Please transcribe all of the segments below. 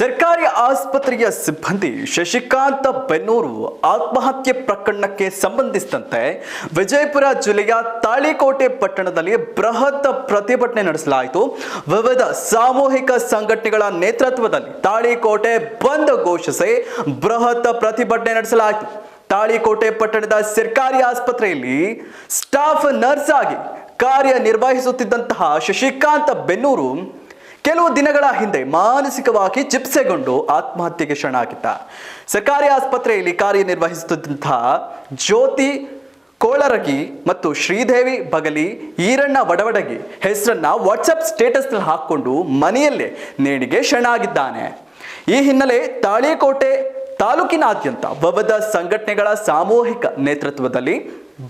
ಸರ್ಕಾರಿ ಆಸ್ಪತ್ರೆಯ ಸಿಬ್ಬಂದಿ ಶಶಿಕಾಂತ್ ಬೆನ್ನೂರು ಆತ್ಮಹತ್ಯೆ ಪ್ರಕರಣಕ್ಕೆ ಸಂಬಂಧಿಸಿದಂತೆ ವಿಜಯಪುರ ಜಿಲ್ಲೆಯ ತಾಳಿಕೋಟೆ ಪಟ್ಟಣದಲ್ಲಿ ಬೃಹತ್ ಪ್ರತಿಭಟನೆ ನಡೆಸಲಾಯಿತು. ವಿವಿಧ ಸಾಮೂಹಿಕ ಸಂಘಟನೆಗಳ ನೇತೃತ್ವದಲ್ಲಿ ತಾಳಿಕೋಟೆ ಬಂದ್ ಘೋಷಿಸಿ ಬೃಹತ್ ಪ್ರತಿಭಟನೆ ನಡೆಸಲಾಯಿತು. ತಾಳಿಕೋಟೆ ಪಟ್ಟಣದ ಸರ್ಕಾರಿ ಆಸ್ಪತ್ರೆಯಲ್ಲಿ ಸ್ಟಾಫ್ ನರ್ಸ್ ಆಗಿ ಕಾರ್ಯನಿರ್ವಹಿಸುತ್ತಿದ್ದಂತಹ ಶಶಿಕಾಂತ್ ಬೆನ್ನೂರು ಕೆಲವು ದಿನಗಳ ಹಿಂದೆ ಮಾನಸಿಕವಾಗಿ ಚಿಕಿತ್ಸೆಗೊಂಡು ಆತ್ಮಹತ್ಯೆಗೆ ಶರಣಾಗಿದ್ದ. ಸರ್ಕಾರಿ ಆಸ್ಪತ್ರೆಯಲ್ಲಿ ಕಾರ್ಯನಿರ್ವಹಿಸುತ್ತಿದ್ದಂತಹ ಜ್ಯೋತಿ ಕೋಳರಗಿ ಮತ್ತು ಶ್ರೀದೇವಿ ಬಗಲಿ ಈರಣ್ಣ ವಡವಡಗಿ ಹೆಸರನ್ನ ವಾಟ್ಸಪ್ ಸ್ಟೇಟಸ್ನಲ್ಲಿ ಹಾಕಿಕೊಂಡು ಮನೆಯಲ್ಲೇ ನೇಣಿಗೆ ಶರಣಾಗಿದ್ದಾನೆ. ಈ ಹಿನ್ನೆಲೆ ತಾಳಿಕೋಟೆ ತಾಲೂಕಿನಾದ್ಯಂತ ವಿವಿಧ ಸಂಘಟನೆಗಳ ಸಾಮೂಹಿಕ ನೇತೃತ್ವದಲ್ಲಿ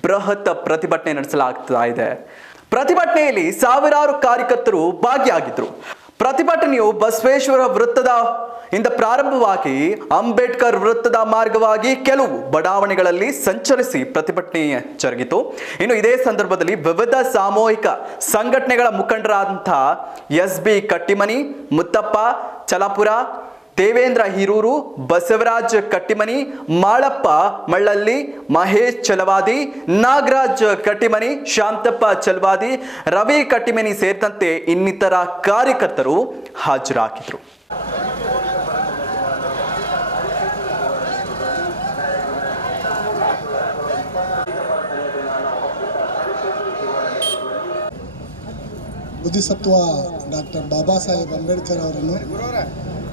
ಬೃಹತ್ ಪ್ರತಿಭಟನೆ ನಡೆಸಲಾಗ್ತಾ ಇದೆ. ಪ್ರತಿಭಟನೆಯಲ್ಲಿ ಸಾವಿರಾರು ಕಾರ್ಯಕರ್ತರು ಭಾಗಿಯಾಗಿದ್ದರು. ಪ್ರತಿಭಟನೆಯು ಬಸವೇಶ್ವರ ವೃತ್ತದ ಇಂದ ಪ್ರಾರಂಭವಾಗಿ ಅಂಬೇಡ್ಕರ್ ವೃತ್ತದ ಮಾರ್ಗವಾಗಿ ಕೆಲವು ಬಡಾವಣೆಗಳಲ್ಲಿ ಸಂಚರಿಸಿ ಪ್ರತಿಭಟನೆ ಜರುಗಿತು. ಇನ್ನು ಇದೇ ಸಂದರ್ಭದಲ್ಲಿ ವಿವಿಧ ಸಾಮೂಹಿಕ ಸಂಘಟನೆಗಳ ಮುಖಂಡರಾದಂತಹ SB ಕಟ್ಟಿಮನಿ, ಮುತ್ತಪ್ಪ ಚಲಾಪುರ, ದೇವೇಂದ್ರ ಹಿರೂರು, ಬಸವರಾಜ್ ಕಟ್ಟಿಮನಿ, ಮಾಳಪ್ಪ ಮಳ್ಳಲ್ಲಿ, ಮಹೇಶ್ ಚಲವಾದಿ, ನಾಗರಾಜ್ ಕಟ್ಟಿಮನಿ, ಶಾಂತಪ್ಪ ಚಲವಾದಿ, ರವಿ ಕಟ್ಟಿಮನಿ ಸೇರಿದಂತೆ ಇನ್ನಿತರ ಕಾರ್ಯಕರ್ತರು ಹಾಜರಾಗಿದ್ದರು. ಬುದ್ಧಿಸತ್ವ ಡಾಕ್ಟರ್ ಬಾಬಾ ಸಾಹೇಬ್ ಅಂಬೇಡ್ಕರ್ ಅವರನ್ನು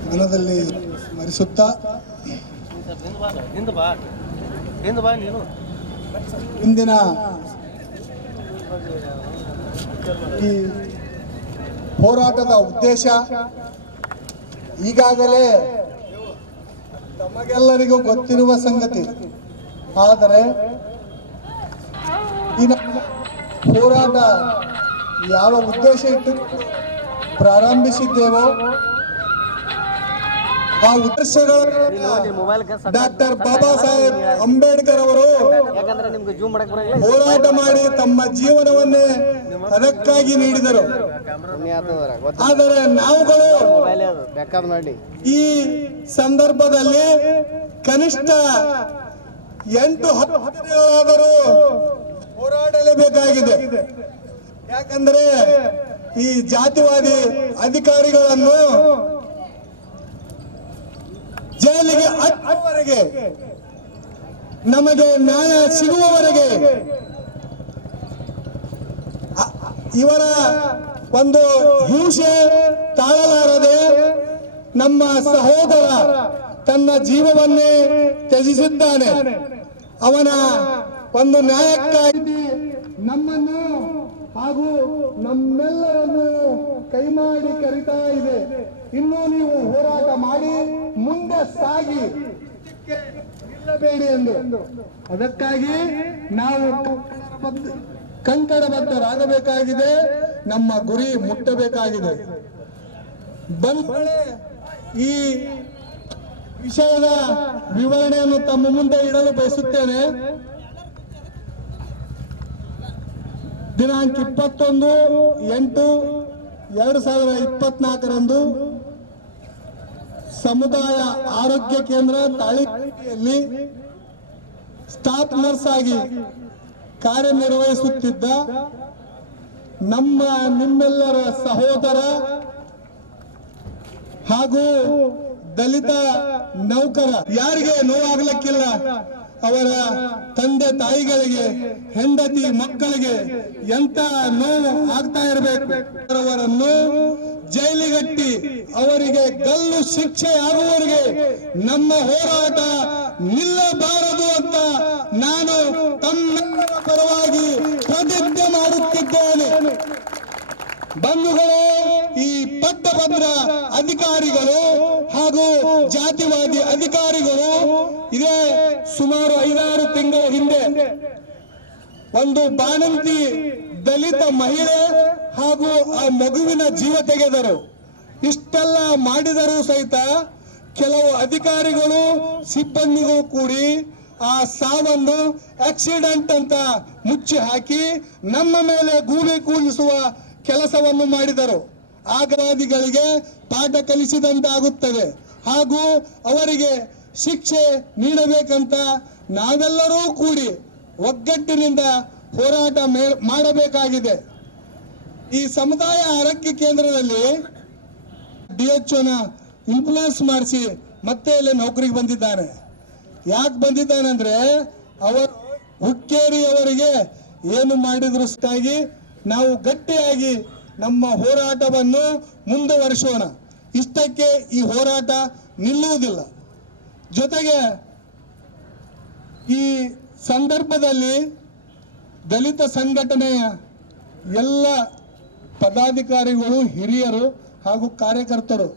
ಮನದಲ್ಲಿ ಸ್ಮರಿಸುತ್ತಾ ಇಂದಿನ ಈ ಹೋರಾಟದ ಉದ್ದೇಶ ಈಗಾಗಲೇ ತಮಗೆಲ್ಲರಿಗೂ ಗೊತ್ತಿರುವ ಸಂಗತಿ. ಆದರೆ ಈ ನಮ್ಮ ಹೋರಾಟ ಯಾವ ಉದ್ದೇಶ ಇಟ್ಟು ಪ್ರಾರಂಭಿಸಿದ್ದೇವೋ ಆ ಉದ್ದೇಶಗಳು ಡಾಕ್ಟರ್ ಬಾಬಾ ಸಾಹೇಬ್ ಅಂಬೇಡ್ಕರ್ ಅವರು ಹೋರಾಟ ಮಾಡಿ ತಮ್ಮ ಜೀವನವನ್ನೇ ಅದಕ್ಕಾಗಿ ನೀಡಿದರು. ಆದರೆ ನಾವುಗಳು ಈ ಸಂದರ್ಭದಲ್ಲಿ ಕನಿಷ್ಠ 8-10 ದಿನಗಳಾದರೂ ಹೋರಾಡಲೇಬೇಕಾಗಿದೆ. ಯಾಕಂದ್ರೆ ಈ ಜಾತಿವಾದಿ ಅಧಿಕಾರಿಗಳನ್ನು ಜೈಲಿಗೆ ಹತ್ತುವವರೆಗೆ, ನಮಗೆ ನ್ಯಾಯ ಸಿಗುವವರೆಗೆ ಇವರ ಒಂದು ಹಿಂಸೆ ತಾಳಲಾರದೆ ನಮ್ಮ ಸಹೋದರ ತನ್ನ ಜೀವವನ್ನೇ ತ್ಯಜಿಸಿದ್ದಾನೆ. ಅವನ ಒಂದು ನ್ಯಾಯಕ್ಕಾಗಿ ನಮ್ಮನ್ನು ಹಾಗೂ ನಮ್ಮೆಲ್ಲರನ್ನು ಕೈ ಮಾಡಿ ಕರೀತಾ ಇದೆ. ಇನ್ನೂ ನೀವು ಹೋರಾಟ ಮಾಡಿ ಮುಂದೆ ಸಾಗಿ ನಿಲ್ಲಬೇಡಿ ಎಂದು. ಅದಕ್ಕಾಗಿ ನಾವು ಕಂಕಣಬದ್ಧರಾಗಬೇಕಾಗಿದೆ. ನಮ್ಮ ಗುರಿ ಮುಟ್ಟಬೇಕಾಗಿದೆ. ಈ ವಿಷಯದ ವಿವರಣೆಯನ್ನು ತಮ್ಮ ಮುಂದೆ ಇಡಲು ಬಯಸುತ್ತೇನೆ. ದಿನಾಂಕ 21/8/2024 ಸಮುದಾಯ ಆರೋಗ್ಯ ಕೇಂದ್ರ ತಾಳಿಕೋಟೆಯಲ್ಲಿ ಸ್ಟಾಫ್ ನರ್ಸ್ ಆಗಿ ಕಾರ್ಯನಿರ್ವಹಿಸುತ್ತಿದ್ದ ನಿಮ್ಮೆಲ್ಲರ ಸಹೋದರ ಹಾಗೂ ದಲಿತ ನೌಕರ, ಯಾರಿಗೆ ನೋವಾಗಲಿಕ್ಕಿಲ್ಲ, ಅವರ ತಂದೆ ತಾಯಿಗಳಿಗೆ, ಹೆಂಡತಿ ಮಕ್ಕಳಿಗೆ ಎಂತ ನೋವು ಆಗ್ತಾ ಇರಬೇಕು. ಅವರನ್ನು ಜೈಲಿಗಟ್ಟಿ ಅವರಿಗೆ ಗಲ್ಲು ಶಿಕ್ಷೆ ಆಗುವವರೆಗೆ ನಮ್ಮ ಹೋರಾಟ ನಿಲ್ಲಬಾರದು ಅಂತ ನಾನು ತಮ್ಮೆಲ್ಲರ ಪರವಾಗಿ ಪ್ರತಿಜ್ಞೆ ಮಾಡುತ್ತಿದ್ದೇನೆ. ಬಂಧುಗಳೇ, ಈ ಪಟ್ಟಭದ್ರ ಅಧಿಕಾರಿಗಳು ಹಾಗೂ ಜಾತಿವಾದಿ ಅಧಿಕಾರಿಗಳು ಇದೇ ಸುಮಾರು 5-6 ತಿಂಗಳ ಹಿಂದೆ ಒಂದು ಬಾಣಂತಿ ದಲಿತ ಮಹಿಳೆ ಹಾಗೂ ಆ ಮಗುವಿನ ಜೀವ ತೆಗೆದರು. ಇಷ್ಟೆಲ್ಲ ಮಾಡಿದರೂ ಸಹಿತ ಕೆಲವು ಅಧಿಕಾರಿಗಳು ಸಿಬ್ಬಂದಿಗಳು ಕೂಡಿ ಆ ಸಾವನ್ನು ಆಕ್ಸಿಡೆಂಟ್ ಅಂತ ಮುಚ್ಚಿ ಹಾಕಿ ನಮ್ಮ ಮೇಲೆ ಗೂಬೆ ಕೂಲಿಸುವ ಕೆಲಸವನ್ನು ಮಾಡಿದರು. ಆಗರಾದಿಗಳಿಗೆ ಪಾಠ ಕಲಿಸಿದಂತಾಗುತ್ತದೆ. ಹಾಗೂ ಅವರಿಗೆ ಶಿಕ್ಷೆ ನೀಡಬೇಕಂತ ನಾವೆಲ್ಲರೂ ಕೂಡಿ ಒಗ್ಗಟ್ಟಿನಿಂದ ಹೋರಾಟ ಮಾಡಬೇಕಾಗಿದೆ. ಈ ಸಮುದಾಯ ಆರೋಗ್ಯ ಕೇಂದ್ರದಲ್ಲಿ DHOನ ಇನ್ಫ್ಲೂಯೆನ್ಸ್ ಮಾಡಿಸಿ ಮತ್ತೆ ಇಲ್ಲಿ ನೌಕರಿಗೆ ಬಂದಿದ್ದಾನೆ. ಯಾಕೆ ಬಂದಿದ್ದಾನೆ ಅಂದ್ರೆ ಅವರು ಹುಕ್ಕೇರಿ ಅವರಿಗೆ ಏನು ಮಾಡಿದ್ರು ಅಷ್ಟಾಗಿ ನಾವು ಗಟ್ಟಿಯಾಗಿ ನಮ್ಮ ಹೋರಾಟವನ್ನು ಮುಂದುವರಿಸೋಣ. ಇಷ್ಟಕ್ಕೆ ಈ ಹೋರಾಟ ನಿಲ್ಲುವುದಿಲ್ಲ. ಜೊತೆಗೆ ಈ ಸಂದರ್ಭದಲ್ಲಿ ದಲಿತ ಸಂಘಟನೆಯ ಎಲ್ಲ ಪದಾಧಿಕಾರಿಗಳು, ಹಿರಿಯರು ಹಾಗೂ ಕಾರ್ಯಕರ್ತರು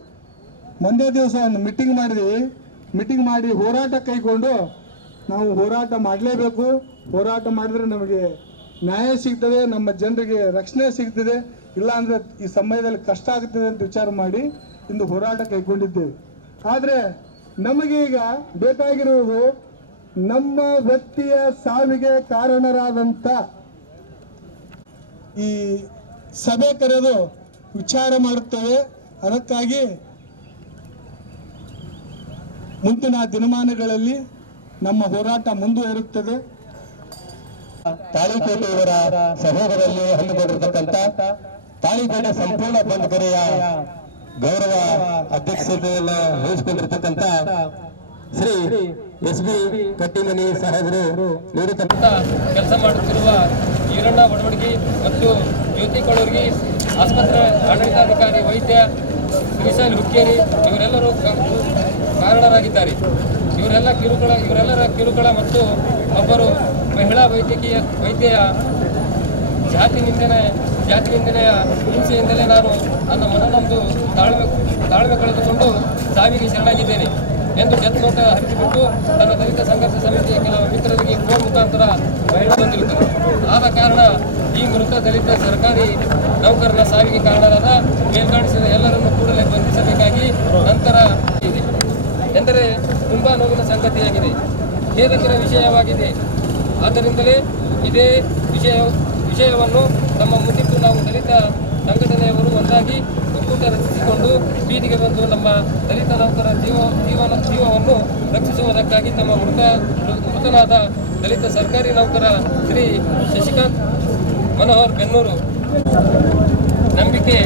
ಮೊನ್ನೆ ದಿವಸ ಒಂದು ಮೀಟಿಂಗ್ ಮಾಡಿ ಹೋರಾಟ ಕೈಗೊಂಡು ನಾವು ಹೋರಾಟ ಮಾಡಲೇಬೇಕು, ಹೋರಾಟ ಮಾಡಿದ್ರೆ ನಮಗೆ ನ್ಯಾಯ ಸಿಗ್ತದೆ, ನಮ್ಮ ಜನರಿಗೆ ರಕ್ಷಣೆ ಸಿಗ್ತದೆ, ಇಲ್ಲಾಂದರೆ ಈ ಸಮಯದಲ್ಲಿ ಕಷ್ಟ ಆಗ್ತದೆ ಅಂತ ವಿಚಾರ ಮಾಡಿ ಇಂದು ಹೋರಾಟ ಕೈಗೊಂಡಿದ್ದೇವೆ. ಆದರೆ ನಮಗೀಗ ಬೇಕಾಗಿರುವುದು ನಮ್ಮ ವ್ಯಕ್ತಿಯ ಸಾವಿಗೆ ಕಾರಣರಾದಂಥ ಈ ಸಭೆ ಕರೆದು ವಿಚಾರ ಮಾಡುತ್ತೇವೆ. ಅದಕ್ಕಾಗಿ ಮುಂದಿನ ದಿನಮಾನಗಳಲ್ಲಿ ನಮ್ಮ ಹೋರಾಟ ಮುಂದುವರಿಯುತ್ತದೆ. ತಾಳಿಕೋಟೆಯವರ ಸಹಯೋಗದಲ್ಲಿ ಹಮ್ಮಿಕೊಂಡಿರತಕ್ಕಂಥ ತಾಳಿಕೋಟೆ ಸಂಪೂರ್ಣ ಬಂಧುಕರೆಯ ಗೌರವ ಅಧ್ಯಕ್ಷತೆಯನ್ನು ವಹಿಸಿಕೊಂಡಿರತಕ್ಕಂಥ ಶ್ರೀ SB ಕಟ್ಟಿಮನಿ ಸಾಹೇಬರು ನೀಡುತ್ತಂತ ಕೆಲಸ ಮಾಡುತ್ತಿರುವ ಈರಣ್ಣ ಬಡವಡಿಗಿ ಮತ್ತು ಜ್ಯೋತಿ ಕೊಳೂರ್ಗಿ, ಆಸ್ಪತ್ರೆ ಆಡಳಿತಾಧಿಕಾರಿ ವೈದ್ಯ ಶ್ರೀಶೈಲ್ ಹುಕ್ಕೇರಿ ಇವರೆಲ್ಲರೂ ಕಾರಣರಾಗಿದ್ದಾರೆ. ಇವರೆಲ್ಲರ ಕಿರುಕುಳ ಮತ್ತು ಒಬ್ಬರು ಮಹಿಳಾ ವೈದ್ಯೆಯ ಜಾತಿ ನಿಂದನೆಯ ಹಿಂಸೆಯಿಂದಲೇ ನಾನು ನನ್ನ ಮನನೊಂದು ತಾಳ್ಮೆ ಕಳೆದುಕೊಂಡು ಸಾವಿಗೆ ಶರಣಾಗಿದ್ದೇನೆ ಎಂದು ಡೆತ್ ನೋಟ ಹರಿಸಿಬಿಟ್ಟು ತನ್ನ ದಲಿತ ಸಂಘರ್ಷ ಸಮಿತಿಯ ಕೆಲವು ಮಿತ್ರರಿಗೆ ಫೋನ್ ಮುಖಾಂತರ ಮಹಿಳೆ ಬಂದಿರುತ್ತದೆ. ಆದ ಕಾರಣ ಈ ಮೃತ ದಲಿತ ಸರ್ಕಾರಿ ನೌಕರನ ಸಾವಿಗೆ ಕಾರಣರಾದ ಮೇಲ್ಕಾಣಿಸಿದ ಎಲ್ಲರನ್ನು ಕೂಡಲೇ ಬಂಧಿಸಬೇಕಾಗಿ ನಂತರ ಇದೆ ಎಂದರೆ ತುಂಬಾ ನೋವಿನ ಸಂಗತಿಯಾಗಿದೆ, ಖೇದಕರ ವಿಷಯವಾಗಿದೆ. ಆದ್ದರಿಂದಲೇ ಇದೇ ವಿಷಯವನ್ನು ನಮ್ಮ ಮುಂದಿಟ್ಟು ನಾವು ದಲಿತ ಸಂಘಟನೆಯವರು ಒಂದಾಗಿ ಒಕ್ಕೂಟ ರಚಿಸಿಕೊಂಡು ಬೀದಿಗೆ ಬಂದು ನಮ್ಮ ದಲಿತ ನೌಕರ ಜೀವವನ್ನು ರಕ್ಷಿಸುವುದಕ್ಕಾಗಿ ತಮ್ಮ ಮೃತನಾದ ದಲಿತ ಸರ್ಕಾರಿ ನೌಕರ ಶ್ರೀ ಶಶಿಕಾಂತ್ ಮನೋಹರ್ ಬೆನ್ನೂರು ನಂಬಿಕೆ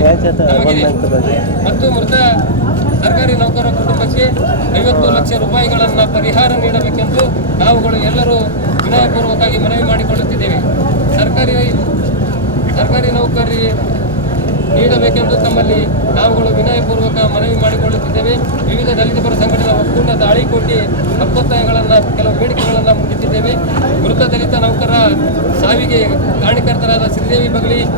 ನಮಗಿದೆ ಮತ್ತು ಮೃತ ಸರ್ಕಾರಿ ನೌಕರ ಕುಟುಂಬಕ್ಕೆ 50 ಲಕ್ಷ ರೂಪಾಯಿಗಳನ್ನು ಪರಿಹಾರ ನೀಡಬೇಕೆಂದು ನಾವುಗಳು ಎಲ್ಲರೂ ವಿನಯಪೂರ್ವಕವಾಗಿ ಮನವಿ ಮಾಡಿಕೊಳ್ಳುತ್ತಿದ್ದೇವೆ. ಸರ್ಕಾರಿ ನೌಕರಿ ನೀಡಬೇಕೆಂದು ತಮ್ಮಲ್ಲಿ ನಾವುಗಳು ವಿನಯಪೂರ್ವಕ ಮನವಿ ಮಾಡಿಕೊಳ್ಳುತ್ತಿದ್ದೇವೆ. ವಿವಿಧ ದಲಿತ ಪರ ಸಂಘಟನಾ ಒಕ್ಕೂಟ ತಾಳಿಕೋಟೆ ಕೆಲವು ಬೇಡಿಕೆಗಳನ್ನು ಮುಂದಿಟ್ಟಿದ್ದೇವೆ. ಮೃತ ದಲಿತ ನೌಕರ ಸಾವಿಗೆ ಕಾರಣಕರ್ತರಾದ ಶ್ರೀದೇವಿ ಬಗಲಿ